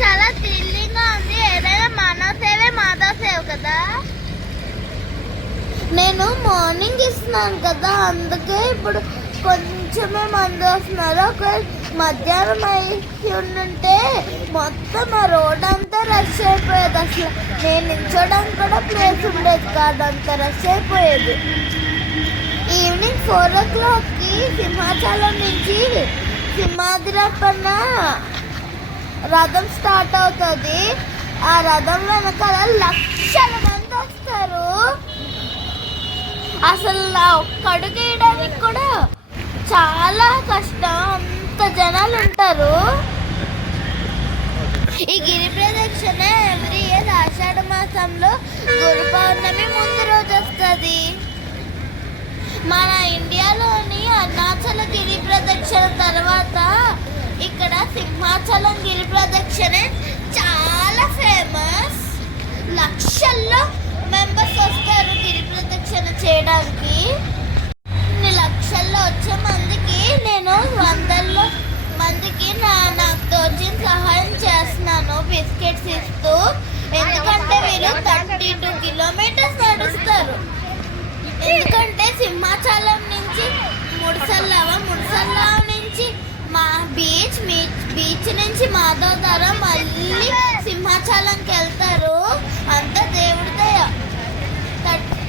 చాలా థ్రిల్లింగ్ ఉంది. ఏదైనా మానవ సేవే మాధవ సేవ కదా? నేను మార్నింగ్ ఇస్తున్నాను కదా అందుకే ఇప్పుడు కొంచెమే మంది వస్తున్నారు. ఒక మధ్యాహ్నం అయి ఉండుంటే మొత్తం ఆ రోడ్ అంతా రష్ అయిపోయేది అసలు. నేను నిల్చోడానికి కూడా ప్లేస్ ఉండేది కాదు అంత రష్ అయిపోయేది. ఈవినింగ్ ఫోర్ ఓ క్లాక్కి సింహాచలం నుంచి సింహాద్రపన్న రథం స్టార్ట్ అవుతుంది. ఆ రథం వెనకాల లక్షల మంది వస్తారు. అసలు నా ఒక్క వేయడానికి కూడా చాలా కష్టం. అంత జనాలు ఉంటారు. ఈ గిరి ప్రదక్షిణ ఎవ్రీ ఇయర్ ఆషాఢ మాసంలో సింహాచలం గిరి ప్రదక్షిణ చాలా ఫేమస్ లక్షల్లో మెంబర్స్ వస్తారు గిరి ప్రదక్షిణ చేయడానికి. లక్షల్లో వచ్చే మందికి నేను వందల్లో మందికి నా నాకు తోచిన సహాయం చేస్తున్నాను. బిస్కెట్స్ ఇస్తూ. ఎందుకంటే వీళ్ళు థర్టీ టూ కిలోమీటర్స్ నడుస్తారు. ఎందుకంటే సింహాచలం నుంచి ముడిసల్లవ ముడిసల్లావ నుంచి మా బీచ్ మీ బీచ్ నుంచి మాధవధారం మళ్ళీ సింహాచలంకి వెళ్తారు అంతా దేవుడి దయ.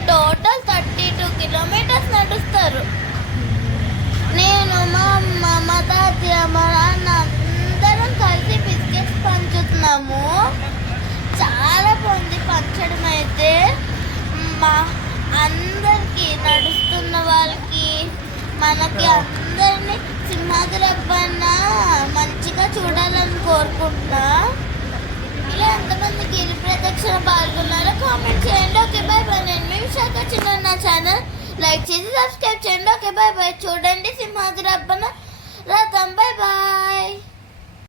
టోటల్ థర్టీ టూ కిలోమీటర్స్ నడుస్తారు. నేను మా అమ్మ మా తాతయ్య మా నాన్న అందరం కలిసి బిస్కెట్స్ పంచుతున్నాము. చాలా పొంది పంచడం అయితే మా అందరికి నడుస్తున్న వాళ్ళకి మనకి అందరినీ మంచిగా చూడాలని కోరుకుంటున్నా. ఇలా ఎంతమంది గిరి ప్రదక్షిణ పాల్గొన్నారో కామెంట్ చేయండి. ఓకే బాయ్ బాయ్ నేను మీ విశాఖ చిన్న నా ఛానల్. లైక్ చేసి సబ్స్క్రైబ్ చేయండి. ఓకే బాయ్ బాయ్ చూడండి సింహాద్రప్పన రథం బాయ్ బాయ్